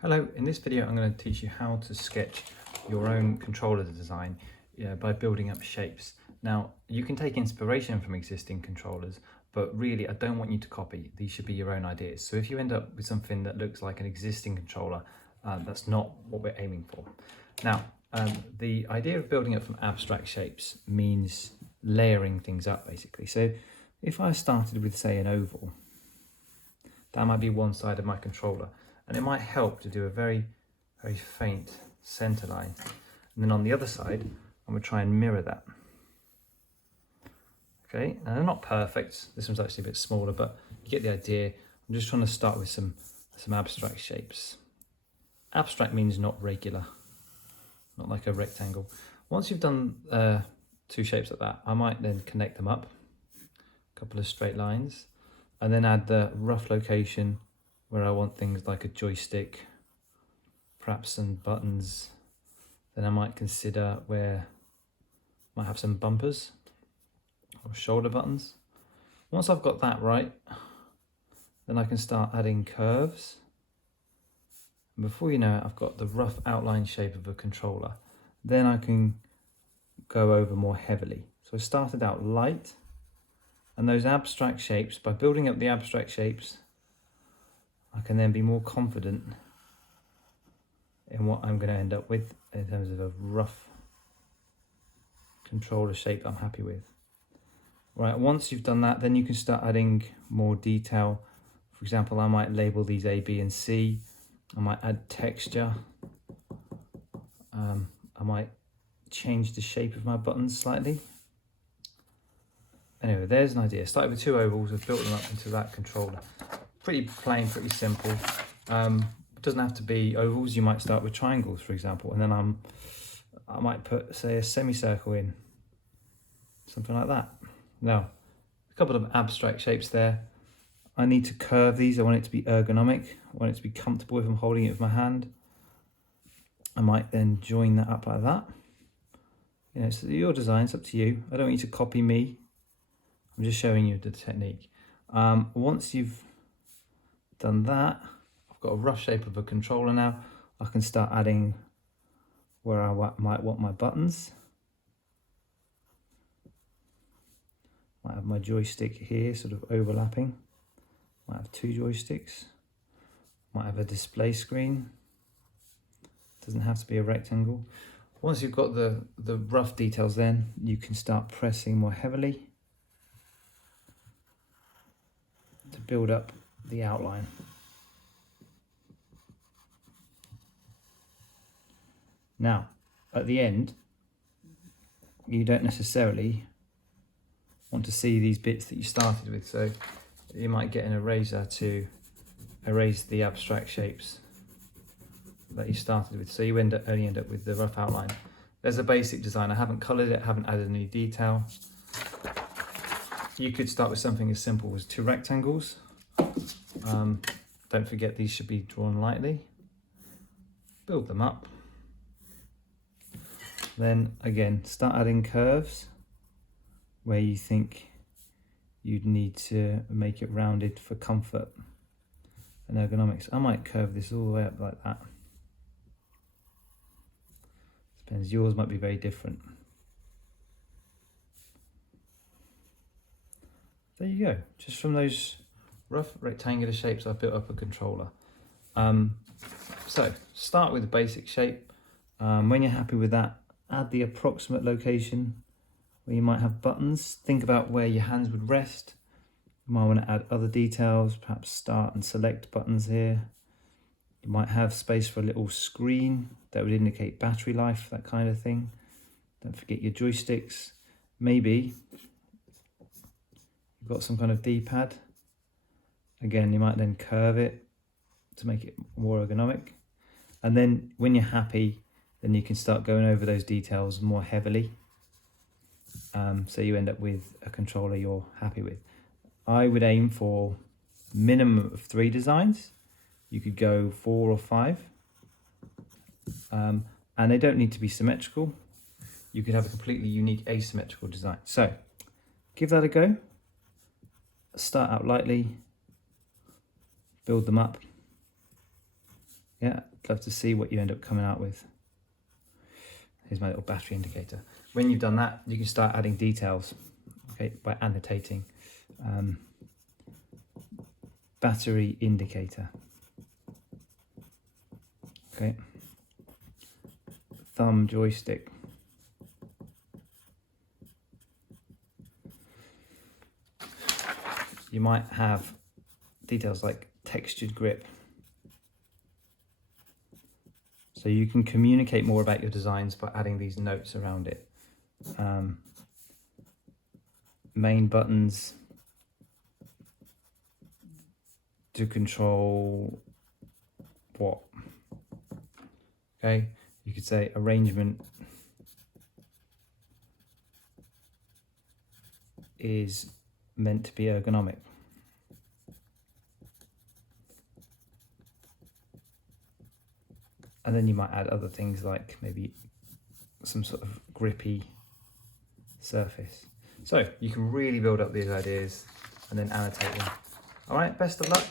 Hello, in this video I'm going to teach you how to sketch your own controller design by building up shapes. Now you can take inspiration from existing controllers, but really I don't want you to copy. These should be your own ideas. So if you end up with something that looks like an existing controller, that's not what we're aiming for. Now the idea of building up from abstract shapes means layering things up basically. So if I started with, say, an oval, that might be one side of my controller. And it might help to do a very faint center line. And then on the other side, I'm going to try and mirror that. Okay, now they're not perfect. This one's actually a bit smaller, but you get the idea. I'm just trying to start with some abstract shapes. Abstract means not regular, not like a rectangle. Once you've done two shapes like that, I might then connect them up, a couple of straight lines, and then add the rough location where I want things like a joystick, perhaps some buttons. Then I might consider where I might have some bumpers or shoulder buttons. Once I've got that right, then I can start adding curves. And before you know it, I've got the rough outline shape of a controller. Then I can go over more heavily. So I started out light, and those abstract shapes, by building up the abstract shapes, I can then be more confident in what I'm going to end up with in terms of a rough controller shape I'm happy with. Right, once you've done that, then you can start adding more detail. For example, I might label these A, B, and C. I might add texture. I might change the shape of my buttons slightly. Anyway, there's an idea. Started with two ovals, I've built them up into that controller. Pretty plain, pretty simple. It doesn't have to be ovals. You might start with triangles, for example, and then I might put, say, a semicircle in, something like that. Now, a couple of abstract shapes there. I need to curve these. I want it to be ergonomic. I want it to be comfortable if I'm holding it with my hand. I might then join that up like that. You know, so your design, it's up to you. I don't want you to copy me. I'm just showing you the technique. Once you've done that, I've got a rough shape of a controller now. I can start adding where I might want my buttons. Might have my joystick here, sort of overlapping. Might have two joysticks. Might have a display screen. Doesn't have to be a rectangle. Once you've got the rough details, then you can start pressing more heavily to build up the outline. Now, at the end, you don't necessarily want to see these bits that you started with, so you might get an eraser to erase the abstract shapes that you started with, so you only end up with the rough outline. There's a basic design. I haven't coloured it, haven't added any detail. You could start with something as simple as two rectangles. Don't forget these should be drawn lightly. Build them up. Then again, start adding curves where you think you'd need to make it rounded for comfort and ergonomics. I might curve this all the way up like that. Depends, yours might be very different. There you go, just from those rough rectangular shapes I've built up a controller. So start with the basic shape. When you're happy with that, add the approximate location where you might have buttons. Think about where your hands would rest. You might want to add other details, perhaps start and select buttons here. You might have space for a little screen that would indicate battery life, that kind of thing. Don't forget your joysticks. Maybe you've got some kind of D-pad. Again, you might then curve it to make it more ergonomic. And then when you're happy, then you can start going over those details more heavily. So you end up with a controller you're happy with. I would aim for minimum of 3 designs. You could go 4 or 5. And they don't need to be symmetrical. You could have a completely unique asymmetrical design. So give that a go. Start out lightly, build them up, Yeah, I'd love to see what you end up coming out with. Here's my little battery indicator. When you've done that, you can start adding details, okay, by annotating. Battery indicator. Okay. Thumb joystick. You might have details like textured grip. So you can communicate more about your designs by adding these notes around it. Main buttons to control what? Okay, you could say arrangement is meant to be ergonomic. And then you might add other things like maybe some sort of grippy surface. So you can really build up these ideas and then annotate them. All right, best of luck.